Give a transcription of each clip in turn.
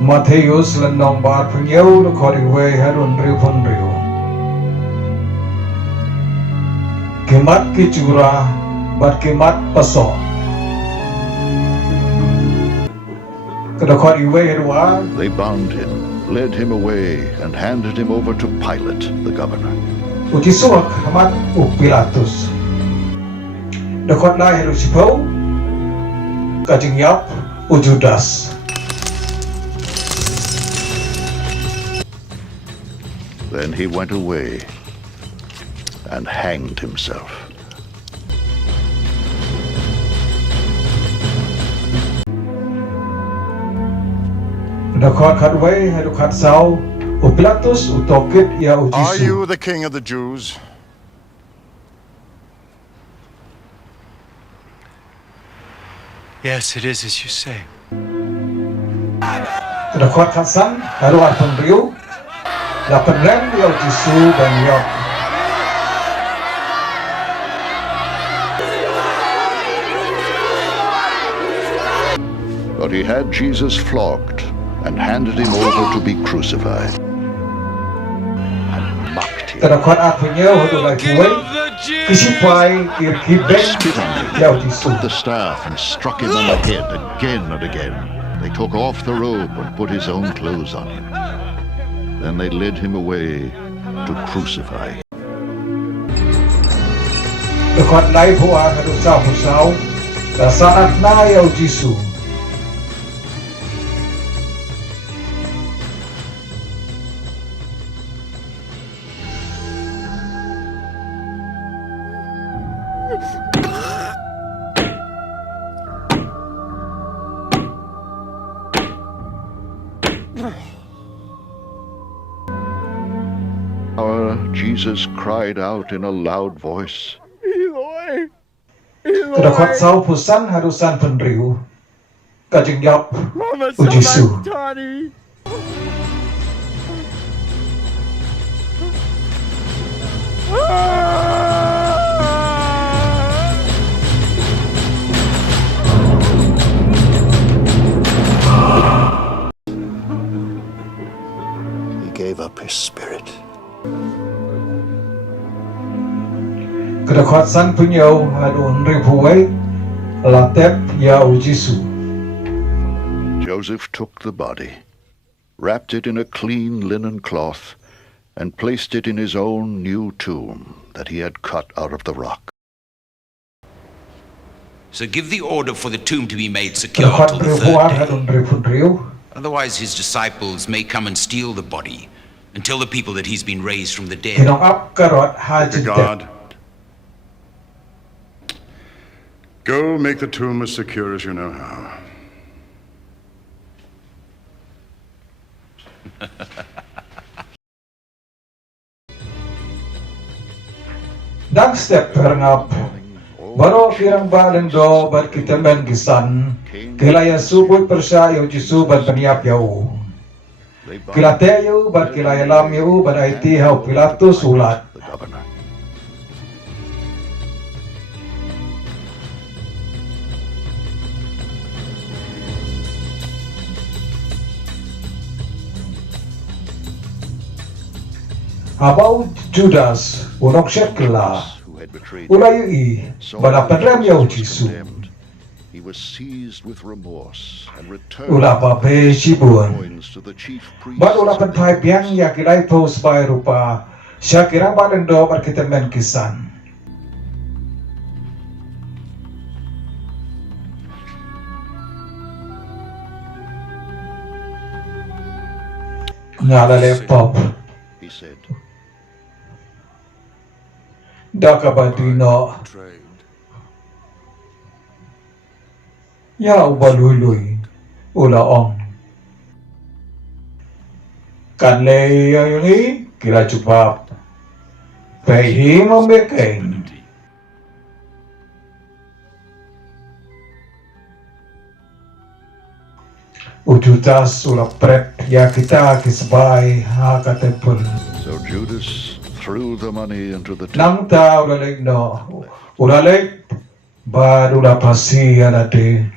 Matheus lan nong bar phnyeu no khori we harun riu phun riu khmat ki JURA bat khmat paso kada khori we herwa. They bound him, led him away, and handed him over to Pilate, the governor. uJisu khmat u Pilatus da khot lai heru shipai ka jingiap u Judas. Then he went away and hanged himself. Da khot khat we heru khat sau u Pilatus u tohkit ya Are uJisu. you the king of the Jews? Yes, it is as you say. Da khot khat san heru ar phun riu la pynrem ya uJisu dan yok. But he had Jesus flogged and handed him over to be crucified. And mocked him, Da khot ar phnyeu heru lai phuwe ki shipai ki bein spit on him, ya uJisu. took the staff and struck him on the head again and again. They took off the robe and put his own clothes on him. Then they led him away to crucify him. Da khot lai phua heru sau da sahnarphna ya uJisu. Jesus cried out in a loud voice, Da khot sau phu san heru san phun riu ka jingiap uJisu. he gave up his spirit. Da khot san phnyeu heru riu phuwe la tep ya uJisu. Joseph took the body, wrapped it in a clean linen cloth, and placed it in his own new tomb that he had cut out of the rock. So give the order for the tomb to be made Da secure khot till the riu third phua day. heru riu phun riu. Otherwise his disciples may come and steal the body and tell the people that he's been raised from the Ki dead. nongap-karod ha To jyntep. God. Go make the tomb as secure as you know how. Dang step perngap baro kirang balen do bar kitemen gisan kila Yesu buat persya ya uJisu bar peniap yau They bound kila teyu bar kila yalam yau bar ITHUH Pilatus ulat. the governor. Habau Judas unok syakla Who had betrayed him. ulayu i bala pynrem ya uJisu Condemned. He was seized with remorse and returned ula pa pe sibun coins to the chief priests. bat ula pentai piang ya kilai pos bai rupa sya kirang balen do bar kitemen kisan ngala lepop He said, dakabadino ya ubaluluy ulaong kanle yungi kila chupap pehim omekain ujutas ulapret ya kita kisbay hakatepun so Judas threw the money into the tomb. nang ta ulalig no ulalig bad ulapasi alate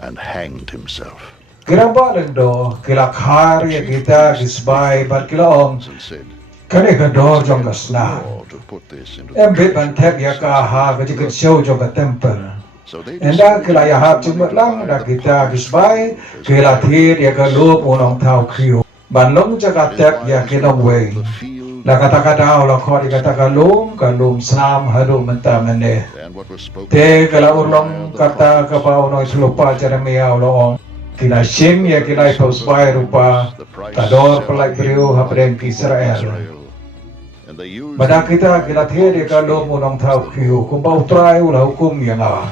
And hanged himself. Kirang balen do kila khari kita gisbay bar kilaong and said, kani kador jong gasna. "Law to put this into the Embit treasure bantek of ya the ka ha sanctuary." kajikit show jong ka temple. So they Enda decided kila to ya use hap the money cumut to lang buy da the kita potter's gisbay field as kila a thir ya ka lup unong tau kriyo. Banlong jaga His tep ya wives kinong were way. the field La kata kata la kho di kata kalum sam hadu mentamene. and what was spoken Te of kala Jeremiah urlong the kata prophet. kapau no islupa Jeremiah ulong. Kina shim ya kina pausbay rupa The price tador set pelai on him beriu by the habrem people of Israel. And they used Bada him to kita buy kila the thir potter's ka lum field unong as tau the kriu law. kumbau trai ulah hukum yang ah.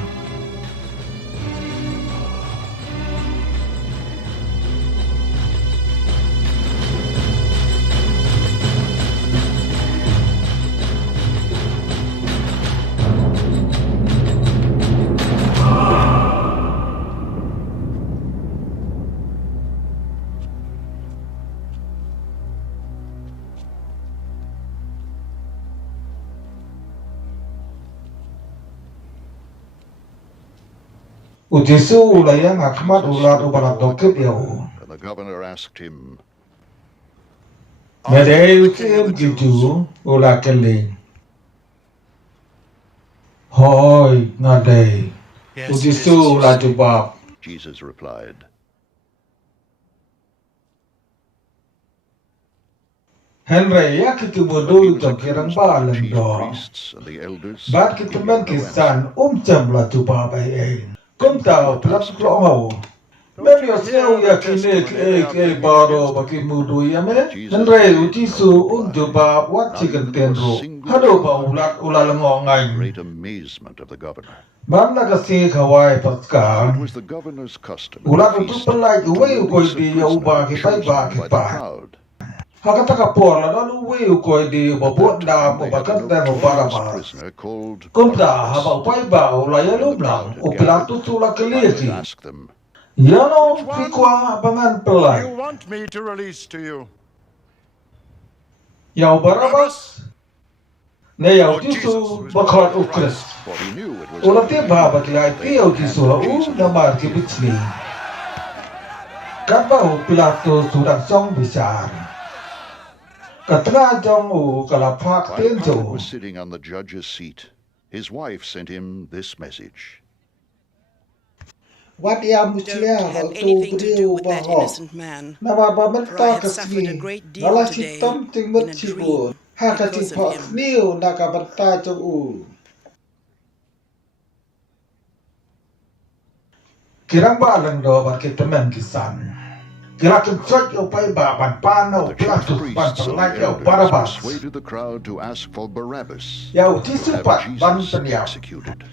U.Jisu ulayang khmat ulat ubalat tohkit yau. And the governor asked him, Medei uciem jitu ulah keling. Hoi ngadei. U.Jisu ulah jubab. Jesus replied, Henry ya kita "But he bodoh was jom kirang accused by the balang chief do. priests and the elders. Bat He kita gave men no kisan answer. jam lah jubab ai. Kum tahu pelat kelongau. Men yo siau ya kini ke baro bagi mudu ya me. Henry U.Jisu jubab wat chicken tenro. Hado ba ulat lengongai. Great amazement of the governor. Ban la kasi kawai It patka. was the governor's custom at Ulat the itu feast pelai to uwe ukoi release a di ya ubah prisoner kipai chosen ba by the kipai. crowd. Hakata kapor la lalu uwe ukoi di At babot that da time, they had a bakat dan notorious ubara. prisoner called Kumta Barabbas. haba upai ba ulaya When the lublang crowd had Pilatus gathered, ula Pilate keliki. asked them, Yano pikwa abangan pelai. You want me to release to you? Yau Barabbas ne yau Or Jesus, Jisu who's bakhat called Krist. for he knew it was Ula up to te him. ba bakilai They te yau had Jisu handed u Jesus namar over ki to him. bichni. Kabau Pilatus sudah song bishar. Katra jong u kalapak While Pilate tenjo. was sitting on the judge's seat, his wife sent him this message. Wat ia Don't muslia have tu anything to do beriu with that bahok. innocent man. Nama ba For I menta have suffered a kasni. great deal Nala today hitam ting in a mercibu. dream Ha because kati of pak him. niu naka benta jong u. Kirang balang do bat kita men kisan. Kira kecot upai ba ban pano The chief Pilatus ban priests and pelak the yau elders Barabbas. persuaded the crowd to ask for Barabbas, Yau to Jisu have pat ban Jesus peniap. executed.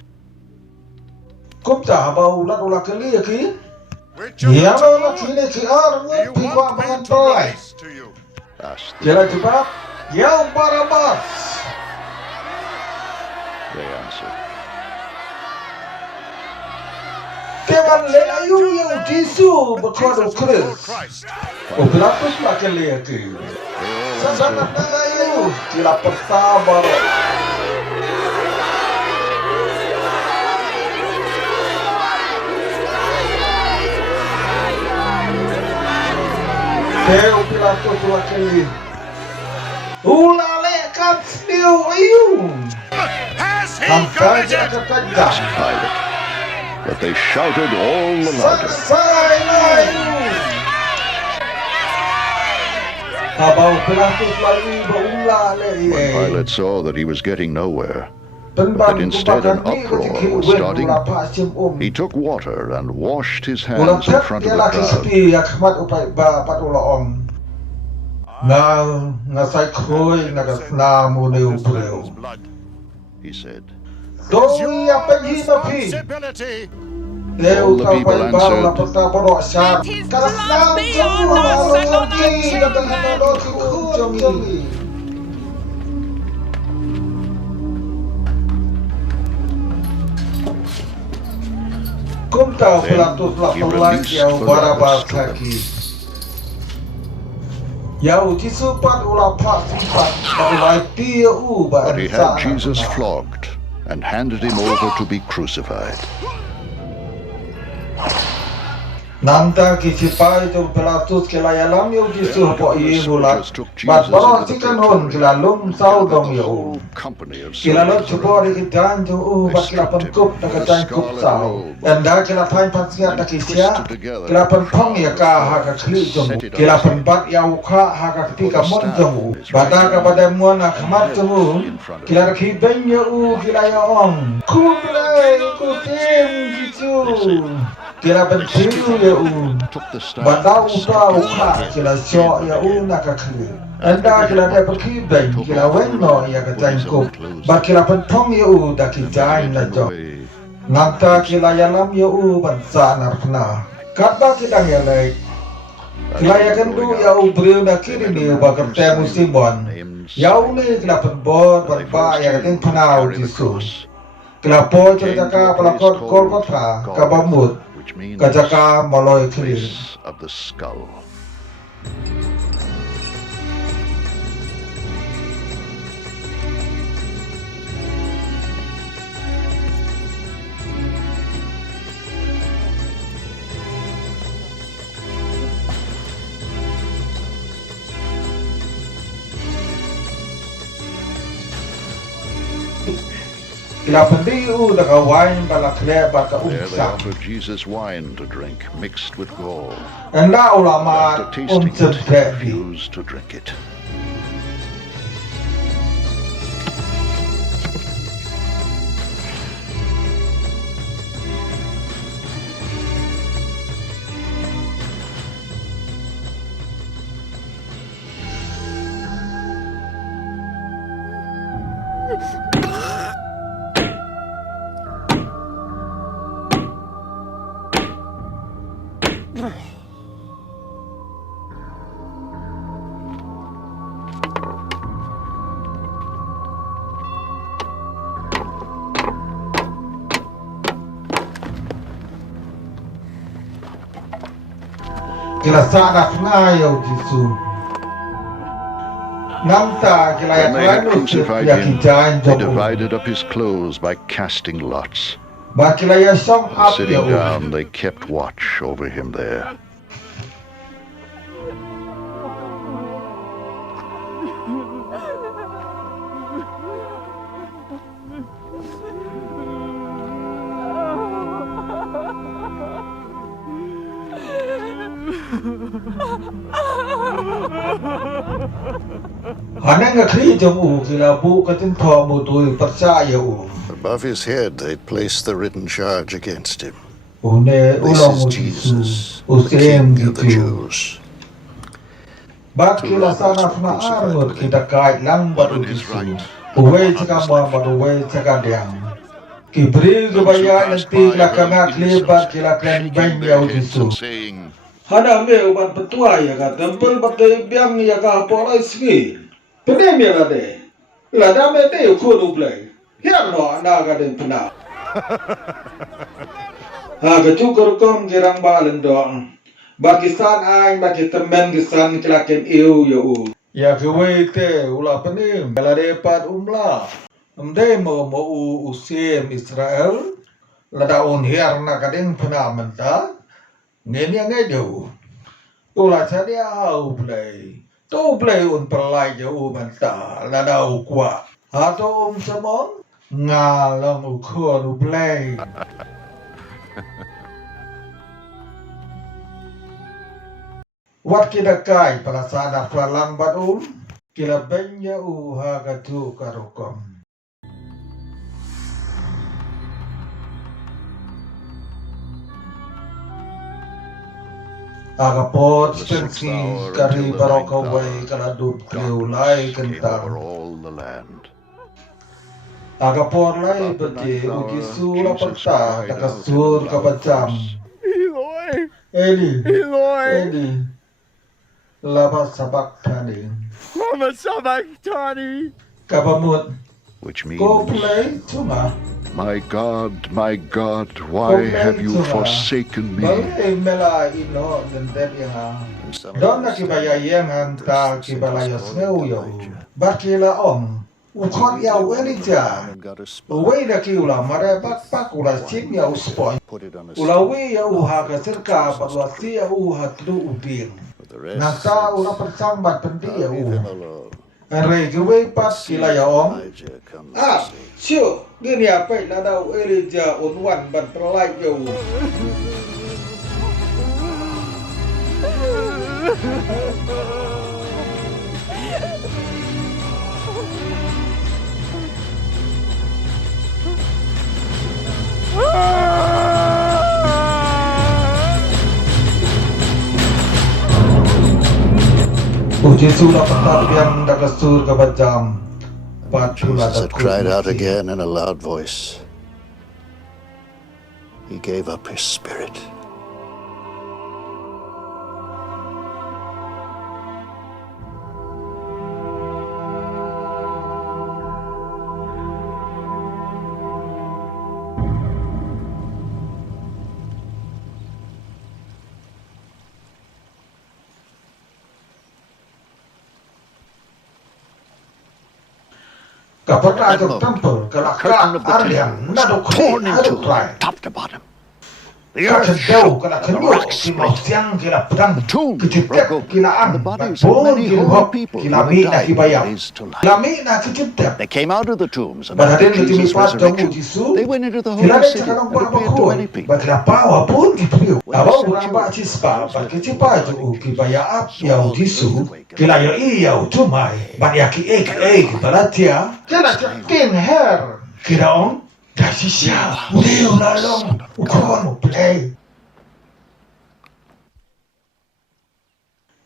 Kumta haba ulat keli ki. Which of the Ya lo two kini ki ar do you pikwa want me bangan to pelai. release to you? Asked the Kira crowd. jawab yau Barabbas. They answered, Keman le ayu yau Jisu bakhat Jesus, who's called Krist. Christ. O Pilatus makin leki. They all Sangat answered, ayu kila persabar. Keu Pilatus makin. U.La lekat sniu ayu. Has he Sampai committed? ketegang. Pilate. But they shouted all the louder, Selesai ayu. Abang Pilatus lagi berulah when le. Pilate saw that he was getting nowhere. Penban But instead an kubakan ni uproar ketika was wen starting, ulah pasim he took water and washed his Ulah hands in pet front dia of the laki crowd. sepi ya khmat upai ba pat ulah om. Ngasai khoi nagasna mune ubreu. He said, Doi apa hi mapi. Responsibility. Deu All the tau people pai ba ulah answered, peta borok syar. Let his Karasnam blood be jamu on us ala and on our urgi kata children. hana loki jongi. Kum tahu Then Pilatus lah he pelak released yang Barabbas Barabbas to them. kaki. Yau Jisu pat ulah pak simpat bagi dia But he had Jesus flogged and handed him over to be crucified. Nanta ki shipai tu Pilatus kila yalam uJisu hapo U.La Soldiers took bat Jesus baro into the sikan hon kila lum sau Gathered dong the yo whole company of kila lot soldiers chupori around him. kitan jo bat kila pan kup They tak stripped him tan with a kup scarlet sau robe anda kila tan pan sia tak isia twisted together kila pan with a pong ya crown ka of ha ka thorns kli and jong set it on kila his pan head. bat ya ukha ha ka They ketika put a mon staff jong in his bata right ka hand pada muan na and khmat knelt jong in front of kila him. rakhi ben ya kila ya ong ku tim Jisu They said, kila pan they spit tiru on ya him, took the staff Banda and uta struck him on the ukha head kila again syo and ya again. na ka khri After anda they kila had dia mocked pergi him, ben they took kila off the wen no robe ya and ka put tan his ko own clothes ba on kila him. pen pong ya da ki Then they jain led na him jo away nanta to kila crucify ya him. lam ya ban sahnarphna kat ba ki dang ya le As kila they ya were kan going du ya out, breu na they kiri met a ni man ba from kerte musimon Simon named ya Simon, ni kila pen bor and ban they ba forced ya him kan to panau carry the Jisu cross. kila po They cerita came to ka a place pelakon called kota ka Golgotha, bamut which means kajaka maloi the kiri place of the skull. kila pendiu daga wine balakle baka There they umsak offered Jesus wine to drink, mixed with gall. anda But ulama after tasting it, he tredi refused to drink it. kila sahnarphna ya uJisu namta kila ya When they had klanu crucified ya him, kijain they jomu divided up his clothes by casting lots. ba kila ya song And up ya sitting down, they kept watch over him there. hanang khri jomu kila bu ka Jingthoh mu tu percaya Above his head, they placed the written charge against him. une This ulong is uJisu Jesus, the usem King of the gitu Jews. ba Two kila robbers were sahnarphna crucified arngot with him. kita kait lang ba One on his uJisu right, uwe one on cika his mo left. ba uwe cika diang kibri Those who gubaya passed nanti by kila heard kanga innocents klebat kila klan shaking bang their ya heads uJisu and saying, hana me uban petua ya ka tempel bagai biang ya ka pola ski pedem ya la de la dame te yo ko play ya no anda ga den pena ha ga tu kor kom girang balen dong Pakistan ai ma ke temen kisan kelaken eu ya u ya ke we te ula penim la de pat umla amde mo u usiem Israel la da un her na ka den pena menta ngen ya ngai do ula chadia au play to play un perlai ya u menta la da u kwa ha to samon nga long u khon u play wat kita kai para sana pralang badum kila benya ha gatu karokom aga pot The sixth spensi hour kari until the baroka ninth way hour, kala dup darkness kliulai came over kentang all the land. aga por lai About the bete ninth hour, uJisu la Jesus pata cried out in a takasur loud kabacam voice, Eli Eloi, Eli lama sabak tani lama sabachthani. kabamut which ko means, play tuma my God, why have you forsaken me? Balay mela ino jyntep yang And some Don of na them kibaya standing yang with hanta this kibala is ya calling sneu yo. Elijah. Bakila om Ukon ya welija. and got a spot. Uwe da ki ula mare bak ula sim ya uspon. Put it on a Ula stick. we ya uha ka serka badwa si ya uha tru uding. The rest Nangta said, ula persang bat pendi ya "Leave him u. alone. Re ki we pat kila ya om. Elijah comes Ah, to see." sure. Gini apa la da welija unwan ban pelai ya u. uJisu la patap yang da kasur ka bajam. Patula Jesus da had cried out again in a loud voice. He gave up his spirit. Kapag ang temple kalaka Aryan na Torn dukli into adukray. top to bottom. The Kakadaw earth shook, kala and the kanyo rocks split. kimasyang kila pedang Tomb kejutep broke open, kila and ang the bodies of bon many kilhop holy people who kila had mi na died were kibayam. raised to life. Kila mi na kejutep. They came out of the tombs, and But after hadin Jesus' nagtimipat ng resurrection, uJisu. they went into the Kila holy rin city sa kanong and appeared to babakoy. many people. But kila pawa pun kipriyo. When the Abaw centurion urang ba chispa. was But lifted kichipa from the ju body, kibayaap saw ya the uJisu. earthquake and Kila the yo iya utumay. Banyaki ek balatia. Kila chakin her. Kila on. Dasisya. Uliyo lalong. Ukron play.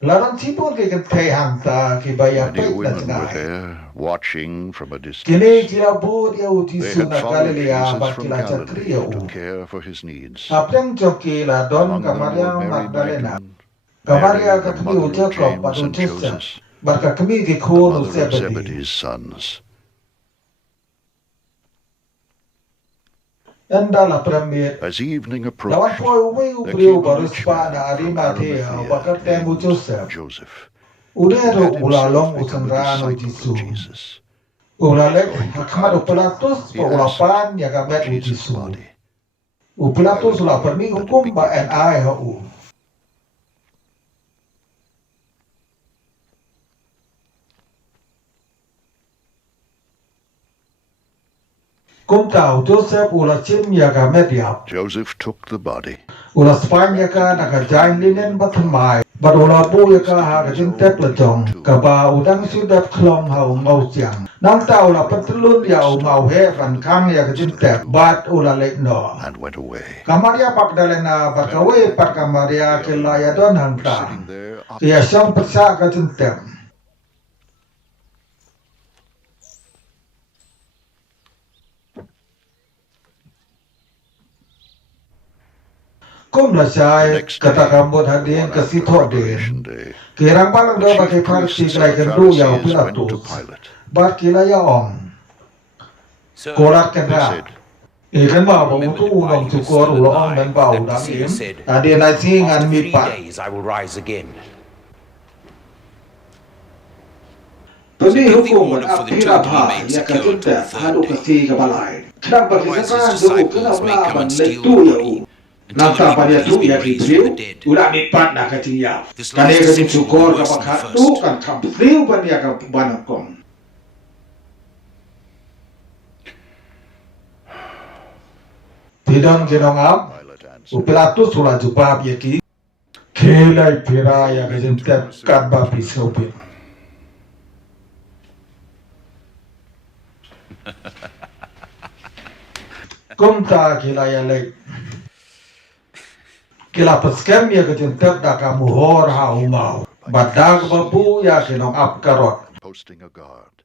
Larang sipon kay kay hangta kay baya Many pait na women were tinay. there, watching from a distance. Kini kila bud ya They uJisu had na followed Galilea Jesus ba from kila Galilee chakriya to u. care for his needs. Apeng jokila don Among them kamaria were Mary Magdalena. Magdalene, Kamaria Mary, the kakmi mother u of Jacob James padu and Joseph. Joseph, Barka kami ki the khon u mother of Zebedee. Zebedee's sons. Enda la premier. As evening Lawan approached, poy uwe u there brio came a barus rich pa man na from Arimathea Arimathea bakar temu named Joseph. Joseph, Udero who had ulalong himself become a usangran u disciple Jisu. of Jesus. Ulalek Going to khmat u Pilate, Pilatus he pa asked ulapan ya for kamet u Jesus' Jisu. body. U Pilatus Pilate la ordered permi that it hukum be ba given to NI ha u. Kum tau Joseph ula chim ya kamet yap. Joseph took the body. Ula Spanya ka nakajain linen batumay. But ula bu ya ka ha ka jyntep la jong. Ka ba udang sudap klong ha u ngau siang. Nang tau la petelun ya u ngau he van kang ya ka jyntep. But ula lek no. And went away. Kamaria Magdalena barkawe par kamaria kelaya don hangta. Sitting there, Kaya siyang persa ka jyntep. Kum la sai kata kambot hadin ka sitho Preparation din. Day, Kirang palang the do chief ba kay priests Pharisees and like the kan do ya Pharisees went to Pilatus. Pilate. Bar kila ya om. Sir, Korat kan They ra. said, Ikan ba ba utu ulong tukor ulo ong men ba udang im. Adi na singan after mi 3 pa. days I will rise again. Pwede give the hukum order at for the hirap tomb to be ha made ya ka secure till jyntep the hadu third kasi ka balay. Kenapa Otherwise kita his kan dulu disciples kenapa may come ban and lek steal tu the ya body u. until the Nanta people pada that tu he's been ya raised kibriu. from the dead. Udah mipat nak katiya. This Kali last ka deception will cukor be ka worse than the bakat first. tu kan kampriu ban ya ka banakong. Pidon ginongam. Pilate answered, U Pilatus ula jubab ya ki. Kelai pira ya ka jyntep kat ba pisopin. Kumta kila ya lek. Kila peskem ya ka jyntep da ka muhor ha umau. Badag babu ya kinong nongap-karod. posting a guard.